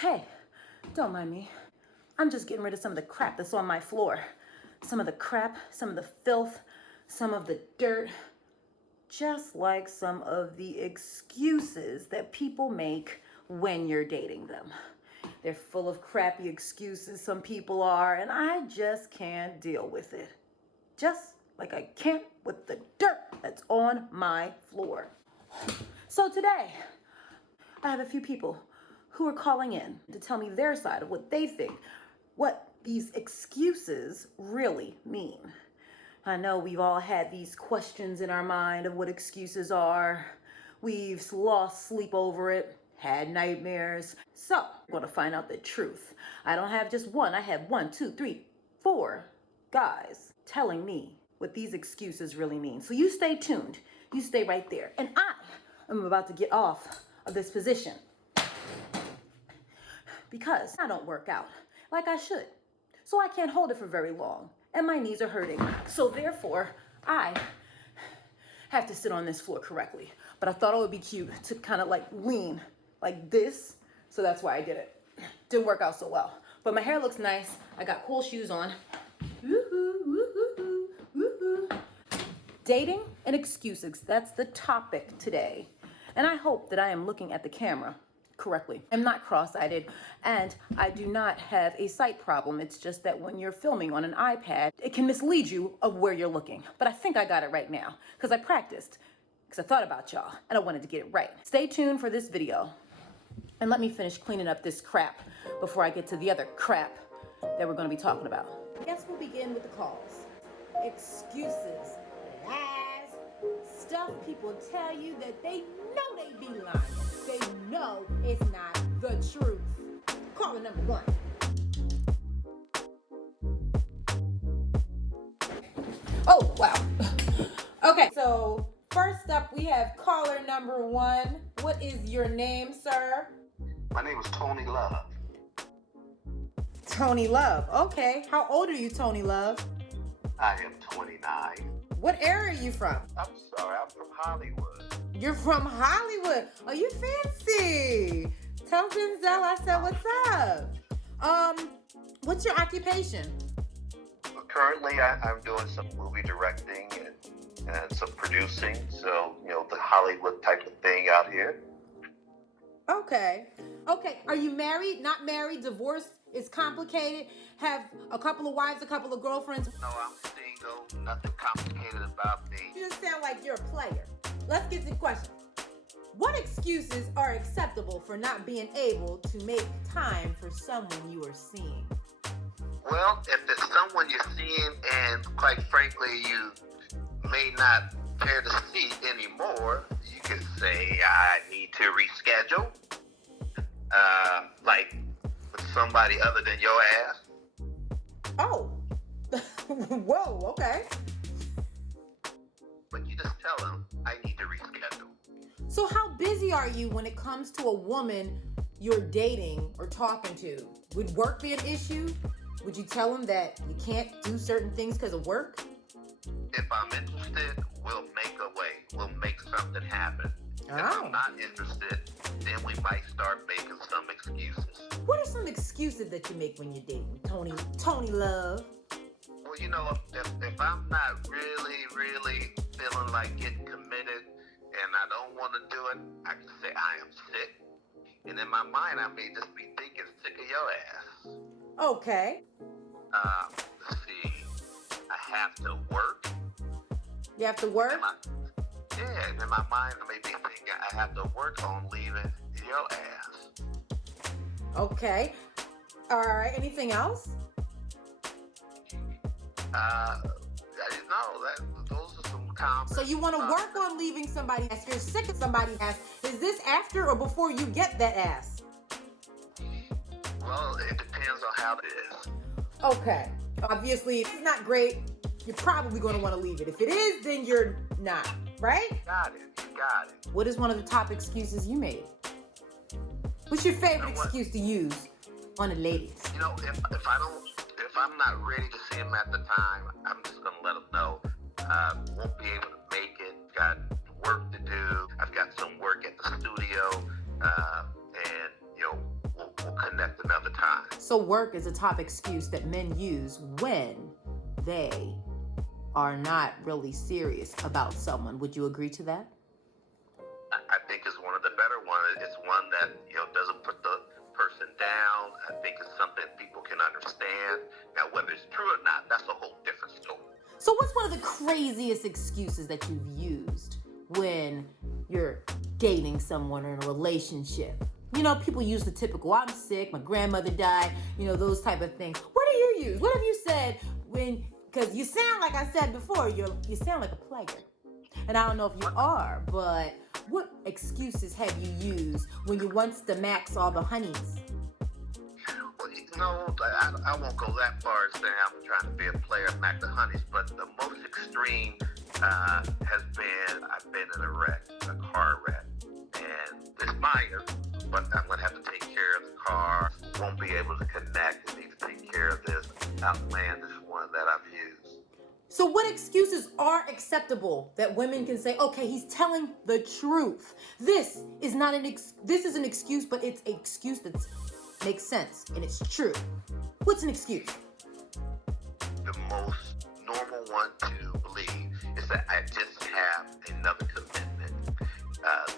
Hey, don't mind me. I'm just getting rid of some of the crap that's on my floor. Some of the crap, some of the filth, some of the dirt. Just like some of the excuses that people make when you're dating them. They're full of crappy excuses, some people are, and I just can't deal with it. Just like I can't with the dirt that's on my floor. So today, I have a few people who are calling in to tell me their side of what they think, what these excuses really mean. I know we've all had these questions in our mind of what excuses are. We've lost sleep over it, had nightmares. So, I'm going to find out the truth. I don't have just one, I have 1, 2, 3, 4 guys telling me what these excuses really mean. So you stay tuned. You stay right there. And I am about to get off of this position because I don't work out like I should. So I can't hold it for very long. And my knees are hurting. So therefore, I have to sit on this floor correctly. But I thought it would be cute to kind of like lean like this. So that's why I did it. Didn't work out so well. But my hair looks nice. I got cool shoes on. Woo-hoo, woo-hoo, woo-hoo. Dating and excuses. That's the topic today. And I hope that I am looking at the camera correctly. I'm not cross-eyed and I do not have a sight problem. It's just that when you're filming on an iPad, it can mislead you of where you're looking. But I think I got it right now because I practiced, because I thought about y'all and I wanted to get it right. Stay tuned for this video and let me finish cleaning up this crap before I get to the other crap that we're going to be talking about. I guess we'll begin with the calls. Excuses, lies, stuff people tell you that they know they be lying. They know it's not the truth. Caller number 1. Oh, wow. Okay, so first up we have caller number 1. What is your name, sir? My name is Tony Love. Tony Love. Okay. How old are you, Tony Love? I am 29. What area are you from? I'm sorry, I'm from Hollywood. You're from Hollywood. Oh, you fancy. Tell Denzel I said what's up. What's your occupation? Currently, I'm doing some movie directing and some producing. So, the Hollywood type of thing out here. Okay. Are you married? Not married? Divorced? It's complicated? Have a couple of wives, a couple of girlfriends? No, I'm single. Nothing complicated about me. You just sound like you're a player. Let's get to the question. What excuses are acceptable for not being able to make time for someone you are seeing? Well, if it's someone you're seeing and quite frankly you may not care to see anymore, you could say, I need to reschedule. Like with somebody other than your ass. Oh. Whoa, okay. But you just tell them, I need to reschedule. So how busy are you when it comes to a woman you're dating or talking to? Would work be an issue? Would you tell them that you can't do certain things because of work? If I'm interested, we'll make a way. We'll make something happen. If I'm not interested, then we might start making some excuses. What are some excuses that you make when you're dating, Tony Love? Well, if I'm not really feeling like getting committed and I don't want to do it, I can say I am sick. And in my mind, I may just be thinking sick of your ass. Okay. Let's see. I have to work. You have to work? And in my mind, I may be thinking I have to work on leaving your ass. Okay. All right. Anything else? No, those are some common. So you want to work on leaving somebody's ass. You're sick of somebody's ass. Is this after or before you get that ass? Well, it depends on how it is. Okay. Obviously, if it's not great, you're probably going to want to leave it. If it is, then you're not, right? You got it. What is one of the top excuses you made? What's your favorite excuse to use on the ladies? If I'm not ready to see him at the time, I'm just gonna let him know. Won't be able to make it. Got work to do. I've got some work So work is a top excuse that men use when they are not really serious about someone. Would you agree to that? I think it's one of the better ones. It's one that, doesn't put the person down. I think it's something people can understand. Now, whether it's true or not, that's a whole different story. So what's one of the craziest excuses that you've used when you're dating someone or in a relationship? People use the typical, I'm sick, my grandmother died, those type of things. What do you use? What have you said because you sound, like I said before, you sound like a player. And I don't know if you are, but what excuses have you used when you want to max all the honeys? Well, I won't go that far as saying I'm trying to be a player, max the honeys, but the most extreme has been, I've been in a car wreck, and it's minor, but I'm going to have to take care of the car, won't be able to connect, and need to take care of this outlandish one that I've used. So what excuses are acceptable that women can say, okay, he's telling the truth. This is an excuse, but it's an excuse that makes sense and it's true. What's an excuse? The most normal one to believe is that I just have another commitment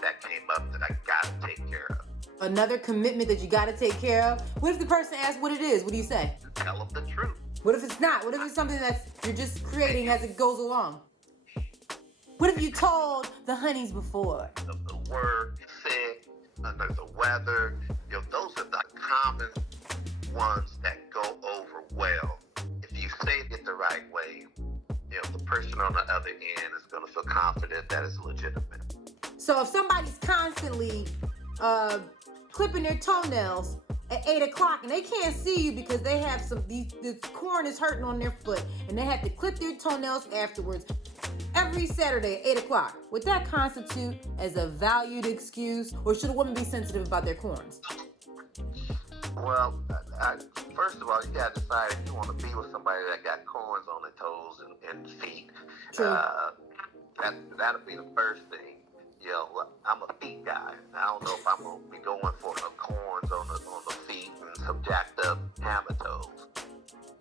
that came up that I gotta take care of. Another commitment that you gotta take care of? What if the person asks what it is? What do you say? Tell them the truth. What if it's not? What if it's something that you're just creating as it goes along? What if you told the honeys before? The word, sick, under the weather, those are the common ones that go over well. If you say it the right way, the person on the other end is going to feel confident that it's legitimate. So if somebody's constantly clipping their toenails at 8 o'clock and they can't see you because they have this corn is hurting on their foot and they have to clip their toenails afterwards every Saturday at 8 o'clock, would that constitute as a valued excuse, or should a woman be sensitive about their corns? Well, first of all, you got to decide if you want to be with somebody that got corns on their toes and feet. True. That'll be the first thing. I'm a feet guy. I don't know if I'm going to be going for no corns on the feet and some jacked up hammer toes.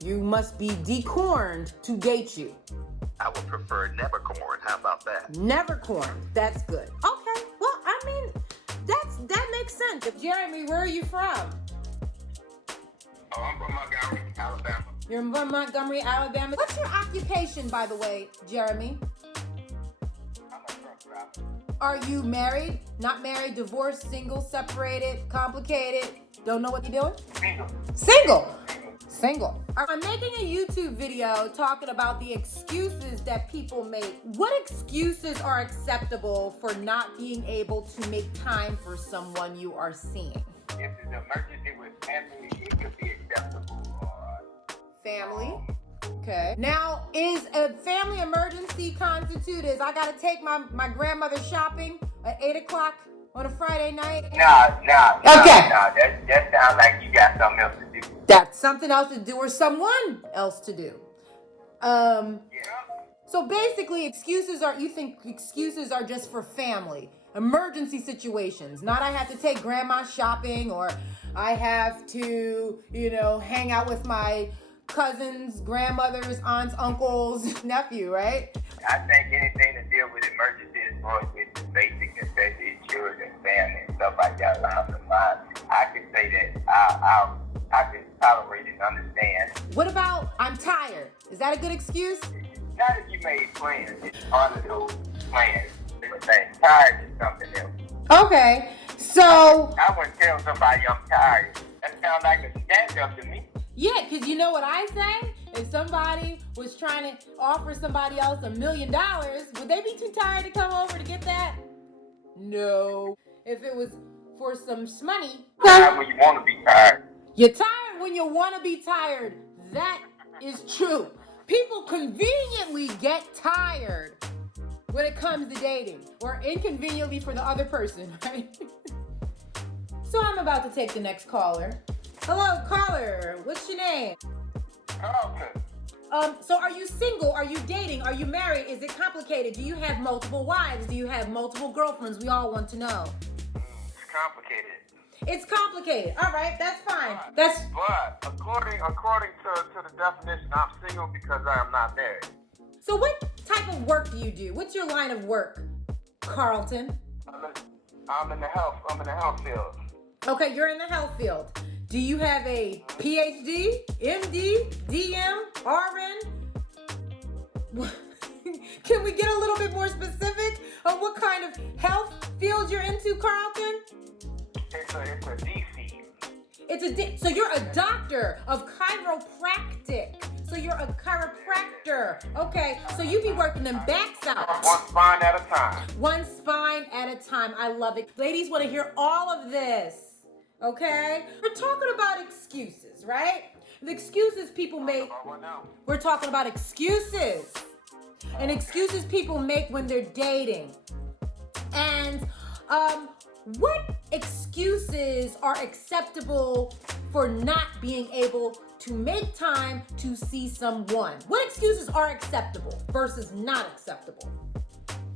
You must be decorned to date you. I would prefer never corn. How about that? Never corned. That's good. Okay. Well, I mean, that makes sense. Jeremy, where are you from? Oh, I'm from Montgomery, Alabama. You're from Montgomery, Alabama. What's your occupation, by the way, Jeremy? I'm a truck driver. Are you married, not married, divorced, single, separated, complicated? Don't know what you're doing? Single. I'm making a YouTube video talking about the excuses that people make. What excuses are acceptable for not being able to make time for someone you are seeing? If it's an emergency with family, it could be acceptable. Family? Okay. Now, is a family emergency constitute as I gotta take my grandmother shopping at 8 o'clock on a Friday night? No. Okay. No, that sounds like you got something else to do. That's something else to do or someone else to do. Yeah. So basically, you think excuses are just for family, emergency situations. Not I have to take grandma shopping or I have to, hang out with my cousins, grandmothers, aunts, uncles, nephew, right? I think anything to deal with emergencies or with the basic necessities, children, family, and stuff like that along the line, I can say that I can tolerate and understand. What about I'm tired? Is that a good excuse? Not if you made plans. It's part of those plans. But tired is something else. Okay, so I wouldn't tell somebody I'm tired. That sounds like a stand-up to me. yeah, because you know what I say? If somebody was trying to offer somebody else $1 million, would they be too tired to come over to get that? No. If it was for some money. Tired when you want to be tired. You're tired when you want to be tired. That is true. People conveniently get tired when it comes to dating, or inconveniently for the other person, right? So I'm about to take the next caller. Hello, caller. What's your name? Okay. So are you single? Are you dating? Are you married? Is it complicated? Do you have multiple wives? Do you have multiple girlfriends? We all want to know. It's complicated. It's complicated. All right, that's fine. But according to the definition, I'm single because I am not married. So what type of work do you do? What's your line of work, Carlton? I'm in the health field. Okay, you're in the health field. Do you have a PhD, MD, DM, RN? Can we get a little bit more specific on what kind of health field you're into, Carlton? It's a DC. So you're a doctor of chiropractic. So you're a chiropractor. Okay, so you be working them backs out. One spine at a time. One spine at a time. I love it. Ladies want to hear all of this. Okay? We're talking about excuses, right? The excuses people make. We're talking about excuses. And excuses people make when they're dating. And what excuses are acceptable for not being able to make time to see someone? What excuses are acceptable versus not acceptable?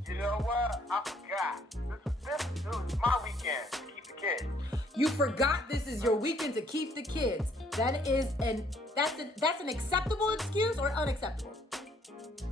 You know what? I forgot. This was my weekend to keep the kids. You forgot this is your weekend to keep the kids. That's an acceptable excuse or unacceptable?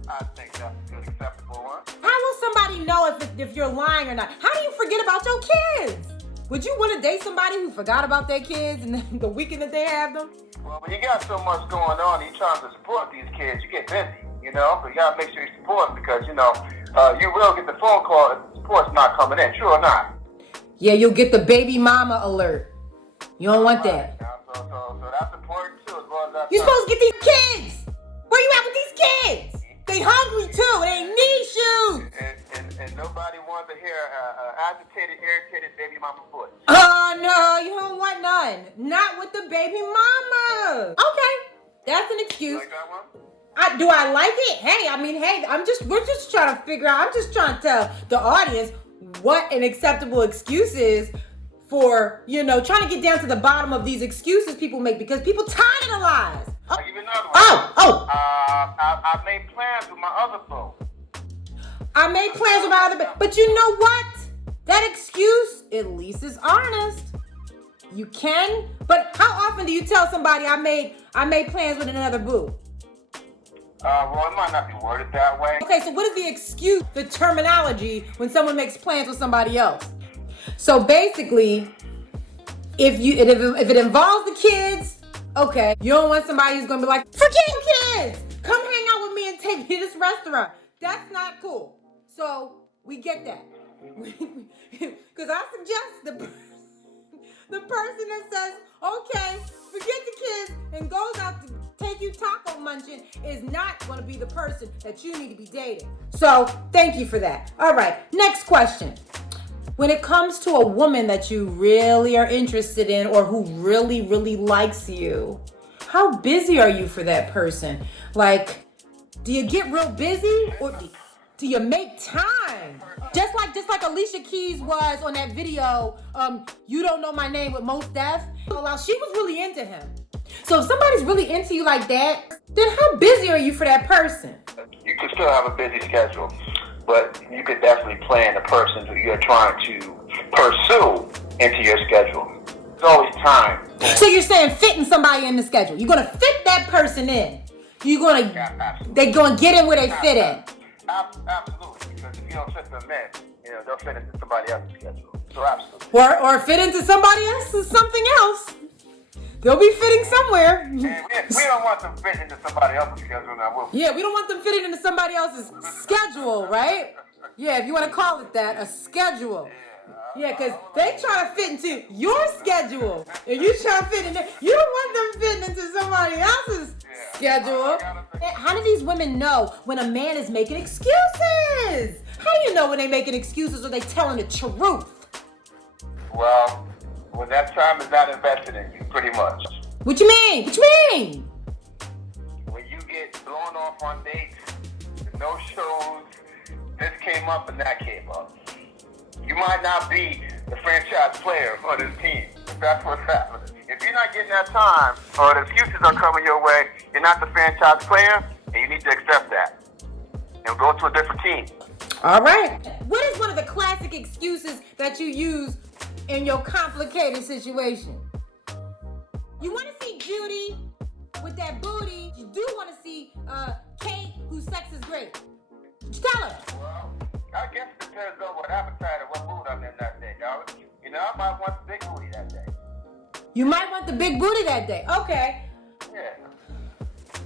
I think that's a good acceptable one. How will somebody know if you're lying or not? How do you forget about your kids? Would you want to date somebody who forgot about their kids and the weekend that they have them? Well, when you got so much going on, you trying to support these kids, you get busy, but you gotta make sure you support them because, you will get the phone call if the support's not coming in, true or not? Yeah, you'll get the baby mama alert. You don't want that. So that's important too, as well as that. You're supposed to get these kids. Where you at with these kids? They hungry too. They need shoes. And nobody wants to hear agitated, irritated baby mama voice. Oh no, you don't want none. Not with the baby mama. Okay, that's an excuse. You like that one? Do I like it? Hey, we're just trying to figure out. I'm just trying to tell the audience what an acceptable excuse is for, trying to get down to the bottom of these excuses people make because people tired of the lies. I'll give you another one. I made plans with my other boo. I made plans with my other, but you know what? That excuse at least is honest. You can, but how often do you tell somebody I made plans with another boo? Well, it might not be worded that way. Okay, so what is the excuse, the terminology when someone makes plans with somebody else? So basically, if it involves the kids, okay, you don't want somebody who's gonna be like, forget kids, come hang out with me and take me to this restaurant. That's not cool. So we get that. Because I suggest the person that says, okay, forget the kids and goes out to take you taco munching is not going to be the person that you need to be dating. So thank you for that. All right, next question. When it comes to a woman that you really are interested in or who really, really likes you, how busy are you for that person? Like, do you get real busy or do you make time? Just like Alicia Keys was on that video, You Don't Know My Name with Mos Def. She was really into him. So if somebody's really into you like that, then how busy are you for that person? You could still have a busy schedule, but you could definitely plan the person who you're trying to pursue into your schedule. There's always time. So you're saying fitting somebody in the schedule. You're going to fit that person in. They're going to get in where they fit in. Absolutely, because if you don't fit them in, they'll fit into somebody else's schedule. So absolutely. Or fit into somebody else's something else. They'll be fitting somewhere. We don't want them fitting into somebody else's schedule now, will we? Yeah, we don't want them fitting into somebody else's schedule, right? Yeah, if you want to call it that, a schedule. Yeah, because they try to fit into your schedule. And you try to fit in there. You don't want them fitting into somebody else's schedule. How do these women know when a man is making excuses? How do you know when they're making excuses or they telling the truth? Well, when that time is not invested in you, pretty much. What you mean? When you get blown off on dates, no shows, this came up and that came up. You might not be the franchise player for this team, if that's what's happening. If you're not getting that time, or the excuses are coming your way, you're not the franchise player, and you need to accept that. And go to a different team. All right. What is one of the classic excuses that you use in your complicated situation. You want to see Judy with that booty. You do want to see Kate, whose sex is great. Tell her. Well, I guess it depends on what appetite or what mood I'm in that day, dog. You know, I might want the big booty that day. You might want the big booty that day. Okay. Yeah.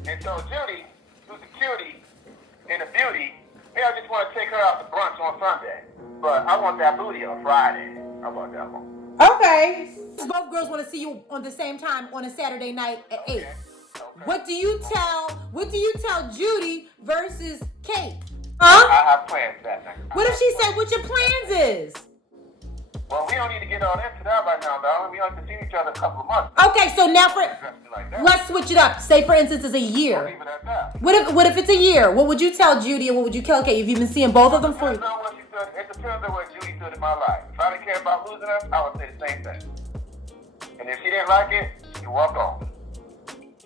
And so Judy, who's a cutie and a beauty, maybe I just want to take her out to brunch on Sunday. But I want that booty on Friday. How about that one? Okay. Both girls want to see you on the same time on a Saturday night at 8. Okay. What do you tell Judy versus Kate? I have plans that night. What if she said what your plans is? Well, we don't need to get all into that right now, dog. We only see each other a couple of months. Okay, so now Like that. let's switch it up. Say for instance it's a We'll year. leave it at that. What if it's a year? What would you tell Judy and what would you tell Kate if you've been seeing both of them for? It depends on what Judy stood in my life. If I didn't care about losing us, I would say the same thing. And if she didn't like it, she can walk on.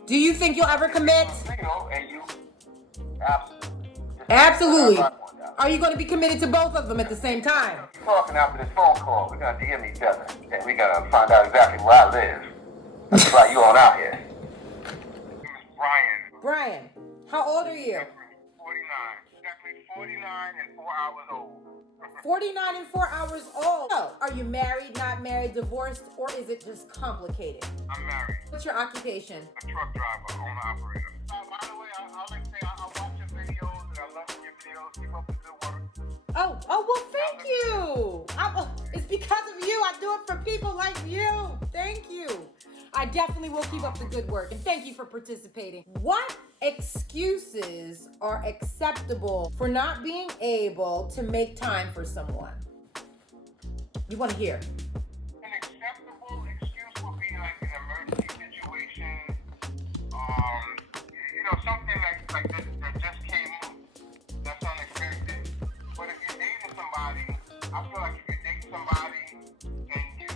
Do you think you'll ever commit? Single and you, absolutely. Absolutely. Are you going to be committed to both of them at the same time? Talking after this phone call, we're gonna DM each other, and we gotta find out exactly where I live. That's why you on out here. My name is Brian. Brian, how old are you? 49. Exactly 49 and 4 hours old. 49 and 4 hours old. So, are you married, not married, divorced, or is it just complicated? I'm married. What's your occupation? A truck driver, owner operator. By the way, I like to say I watch your videos and I love your videos. Keep up the good work. Oh, well, thank you. It's because of you. I do it for people like you. Thank you. I definitely will keep up the good work, and thank you for participating. What excuses are acceptable for not being able to make time for someone? You want to hear? An acceptable excuse would be like an emergency situation. Something like that just came up. That's unexpected. But if you're dating somebody, I feel like if you're dating somebody and you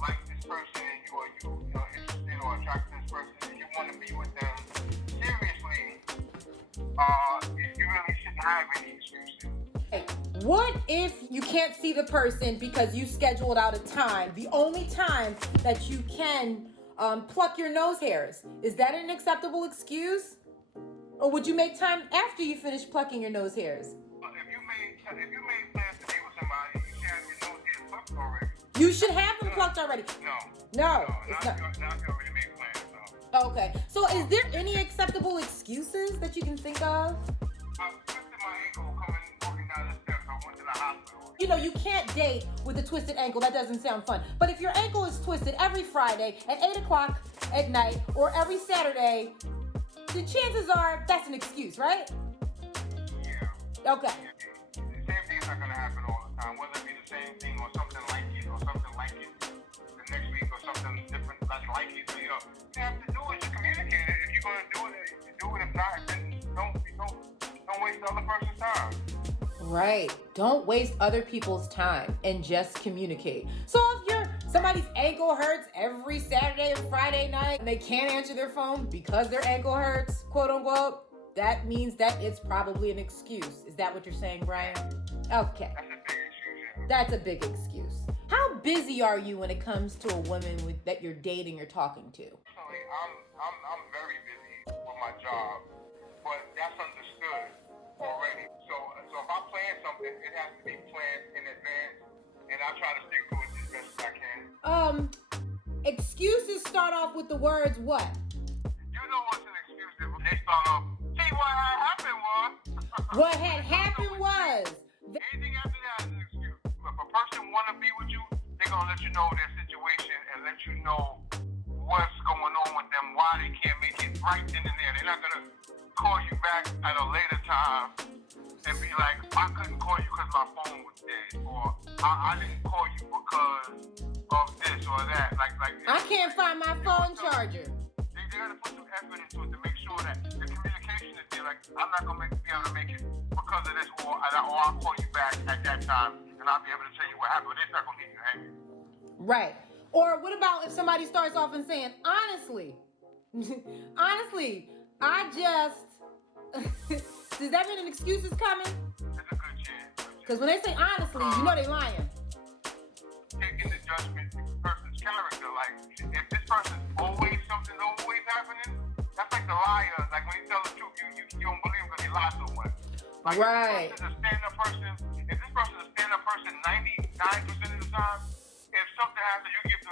like this person and you are interested or attracted to this person and you want to be with them seriously, you really shouldn't have any excuses. Hey, what if you can't see the person because you scheduled out a time, the only time that you can pluck your nose hairs? Is that an acceptable excuse? Or would you make time after you finish plucking your nose hairs? If you made plans to date with somebody, you should have your nose hairs plucked already. You should have them plucked already. No, it's not. Not if you already made plans, no. Okay, so is there any acceptable excuses that you can think of? I twisted my ankle walking down the steps. I went to the hospital. You know, you can't date with a twisted ankle. That doesn't sound fun. But if your ankle is twisted every Friday at 8 o'clock at night or every Saturday, the chances are that's an excuse, right? Yeah. Okay. The same thing's not going to happen all the time. Whether it be the same thing or something like it or something like it the next week or something different that's like it. So, you have to do it. You communicate it. If you're going to do it, you do it. If not, then don't waste the other person's time. Right. Don't waste other people's time and just communicate. So if somebody's ankle hurts every Saturday and Friday night and they can't answer their phone because their ankle hurts, quote unquote, that means that it's probably an excuse. Is that what you're saying, Brian? Okay. That's a big excuse. That's a big excuse. How busy are you when it comes to a woman that you're dating or talking to? Personally, I'm very busy with my job, but that's understood already. So if I plan something, it has to be planned in advance, and I try to stick to it as best as I can. Excuses start off with the words what? You know what's an excuse if they start off, see what had happened was. What had happened was. Anything after that is an excuse. If a person want to be with you, they're going to let you know their situation and let you know what's going on with them, why they can't make it right then and there. They're not going to call you back at a later time and be like, I couldn't call you because my phone was dead, or I didn't call you because of this or that. Like I can't find my phone charger. They got to put some effort into it to make sure that the communication is there. Like, I'm not going to be able to make it because of this, or I'll call you back at that time, and I'll be able to tell you what happened. It's not going to leave you hanging. Right. Or what about if somebody starts off and saying, honestly, I just... Does that mean an excuse is coming? It's a good chance. Because when they say honestly, you know they lying. taking the judgment of the person's character. Like, if this person's something's always happening, that's like the liar. Like, when he tells the truth, you don't believe him because he lies so much. Like, right. If this person's a stand-up person 99% of the time, if something happens, you give to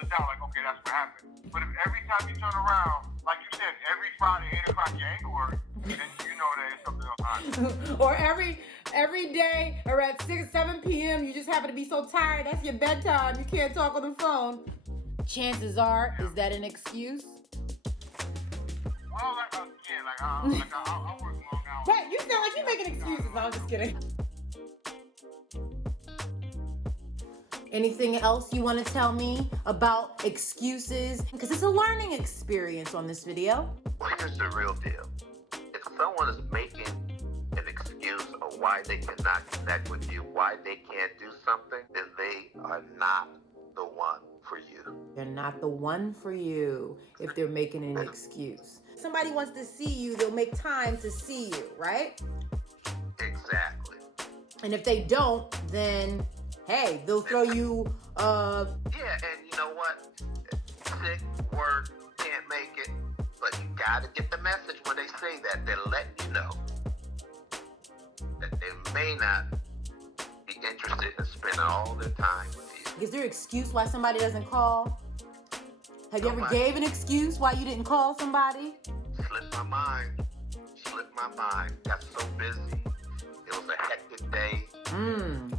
the doubt, like, okay, that's what happened. But if every time you turn around, like you said, every Friday, 8 o'clock, you ain't work, then you know there's something else happening. Or every day, or at 7 p.m., you just happen to be so tired, that's your bedtime, you can't talk on the phone. Chances are, is that an excuse? Well, I'll work long hours. Right, you sound like you're making excuses. No, I'm just kidding. Anything else you want to tell me about excuses? Because it's a learning experience on this video. Well, here's the real deal. If someone is making an excuse of why they cannot connect with you, why they can't do something, then they are not the one for you. They're not the one for you if they're making an excuse. Somebody wants to see you, they'll make time to see you, right? Exactly. And if they don't, then, hey, they'll throw you, Yeah, and you know what? Sick, work, can't make it, but you gotta get the message when they say that. They're letting you know that they may not be interested in spending all their time with you. is there an excuse why somebody doesn't call? Have you ever gave an excuse why you didn't call somebody? Slipped my mind. Got so busy. It was a hectic day.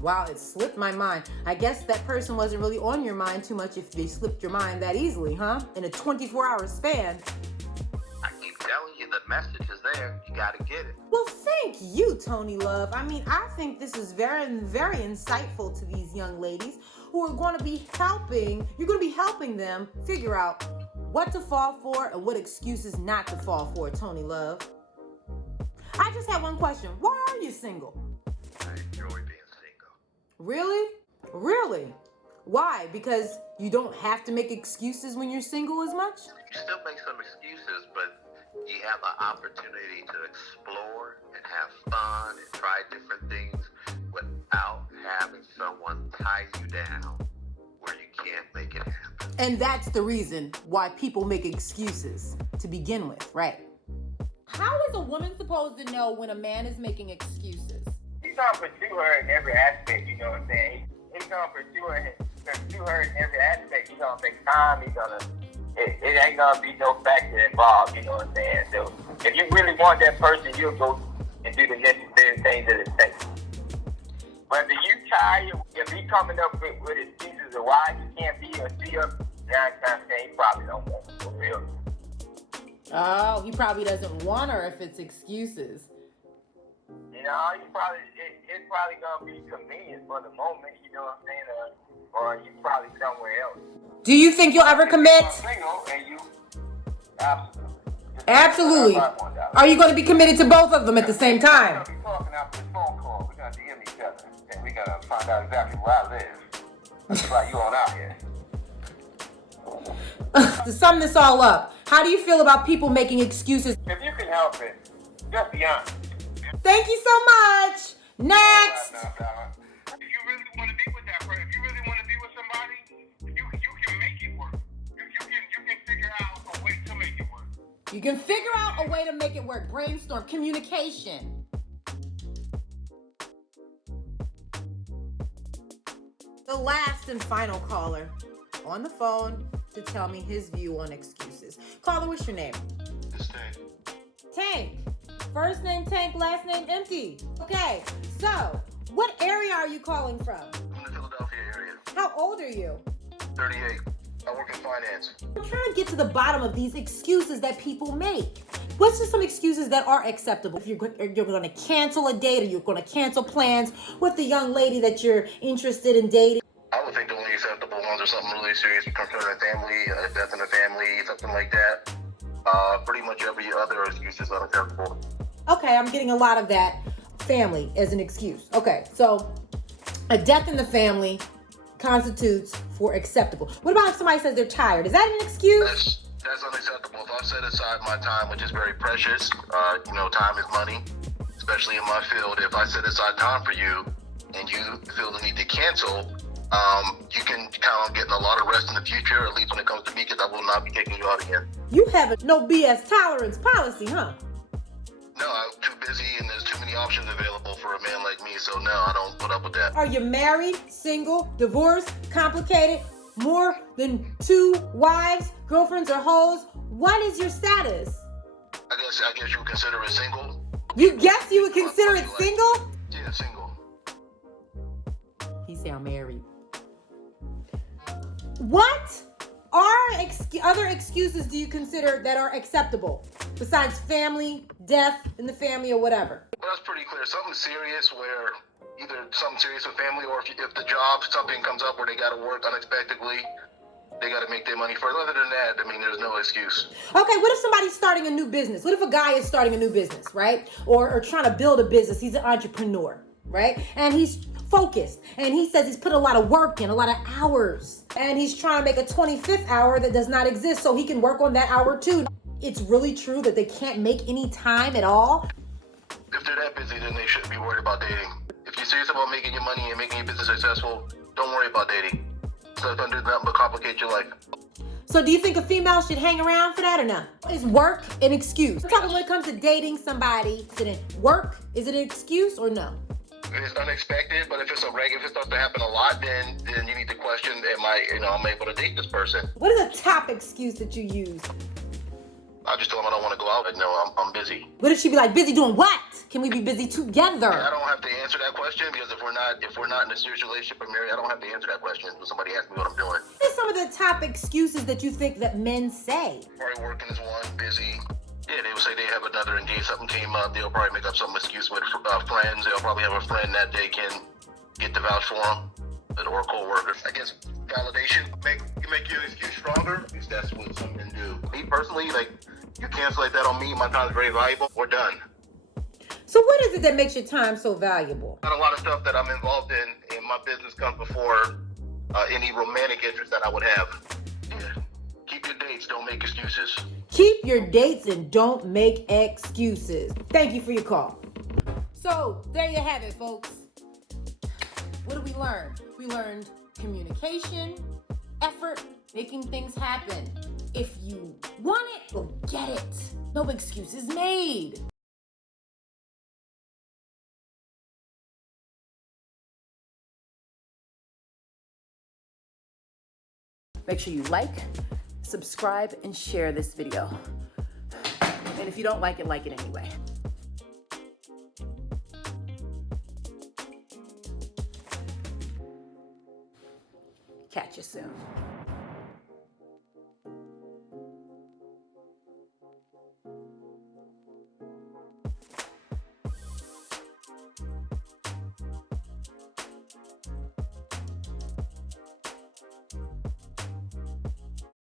Wow, it slipped my mind. I guess that person wasn't really on your mind too much if they slipped your mind that easily, huh? In a 24-hour span. I keep telling you, the message is there. You gotta get it. Well, thank you, Tony Love. I mean, I think this is very, very insightful to these young ladies who are going to be helping. You're going to be helping them figure out what to fall for and what excuses not to fall for, Tony Love. I just have one question. Why are you single? I enjoy being single. Really? Really? Why? Because you don't have to make excuses when you're single as much? You still make some excuses, but you have an opportunity to explore and have fun and try different things without having someone tie you down where you can't make it happen. And that's the reason why people make excuses to begin with, right? How is a woman supposed to know when a man is making excuses? He's gonna pursue her in every aspect, you know what I'm saying? He's gonna pursue her in every aspect. He's gonna make time. It ain't gonna be no factor involved, you know what I'm saying? So if you really want that person, you'll go and do the necessary things that it takes. Whether you tired, if he coming up with excuses of why you can't be or see her, 9 times 10, he probably don't want her for real. Oh, he probably doesn't want her if it's excuses. You know, it's probably gonna be convenient for the moment, you know what I'm saying? Or you probably somewhere else. Do you think you'll ever commit? Single and you, absolutely. Absolutely. Are you going to be committed to both of them at the same time? We're gonna be talking after this phone call. We're gonna DM each other, and we're gonna find out exactly where I live. That's why you on out here. To sum this all up, how do you feel about people making excuses? If you can help it, just be honest. Thank you so much. Next. If you really want to be with that person, if you really want to be with somebody, you can make it work. You can figure out a way to make it work. You can figure out a way to make it work. Brainstorm. Communication. The last and final caller on the phone to tell me his view on excuses. Caller, what's your name? It's Tank. Tank. First name Tank, last name Empty. Okay, so what area are you calling from? I'm in the Philadelphia area. How old are you? 38. I work in finance. I'm trying to get to the bottom of these excuses that people make. What's just some excuses that are acceptable? If you're going to cancel a date or you're going to cancel plans with the young lady that you're interested in dating. I would think the only acceptable ones are something really serious concerning a family, a death in the family, something like that. Pretty much every other excuse is unacceptable. Okay, I'm getting a lot of that. Family as an excuse. Okay, so a death in the family constitutes for acceptable. What about if somebody says they're tired? Is that an excuse? That's unacceptable. If I've set aside my time, which is very precious, time is money, especially in my field. If I set aside time for you and you feel the need to cancel, You can count on getting a lot of rest in the future, at least when it comes to me, because I will not be taking you out again. You have a no BS tolerance policy, huh? No, I'm too busy and there's too many options available for a man like me, so no, I don't put up with that. Are you married, single, divorced, complicated, more than 2 wives, girlfriends, or hoes? What is your status? I guess you would consider it single. You guess you would consider it single? Yeah, single. He sound married. What other excuses do you consider that are acceptable besides family, death in the family, or whatever? Well, that's pretty clear. Something serious where either something serious with family, or if the job, something comes up where they got to work unexpectedly, they got to make their money first. Other than that, I mean, there's no excuse. Okay, what if somebody's starting a new business? What if a guy is starting a new business, right? Or trying to build a business. He's an entrepreneur, right? And he's focused. And he says he's put a lot of work in, a lot of hours. And he's trying to make a 25th hour that does not exist so he can work on that hour too. It's really true that they can't make any time at all. If they're that busy, then they shouldn't be worried about dating. If you're serious about making your money and making your business successful, don't worry about dating. So it's going to do nothing but complicate your life. So do you think a female should hang around for that or not? Is work an excuse? I'm talking when it comes to dating somebody. Work, is it an excuse or no? It's unexpected, but if it's if it starts to happen a lot, then you need to question, am I able to date this person? What is a top excuse that you use? I just tell them I don't want to go out. No, I'm busy. What if she be like, busy doing what? Can we be busy together? I don't have to answer that question, because if we're not in a serious relationship or married, I don't have to answer that question when somebody asks me what I'm doing. What are some of the top excuses that you think that men say? Probably working is one, busy. Yeah, they will say they have another, in case something came up, they'll probably make up some excuse with friends. They'll probably have a friend that they can get to vouch for them, or a co-worker. I guess validation make your excuse stronger. At least that's what some men do. Me personally, like, you cancel that on me, my time is very valuable. We're done. So what is it that makes your time so valuable? Not a lot of stuff that I'm involved in, and my business comes before any romantic interest that I would have. Yeah. Keep your dates, don't make excuses. Keep your dates and don't make excuses. Thank you for your call. So there you have it, folks. What did we learn? We learned communication, effort, making things happen. If you want it, go get it. No excuses made. Make sure you like, subscribe, and share this video. And if you don't like it anyway. Catch you soon.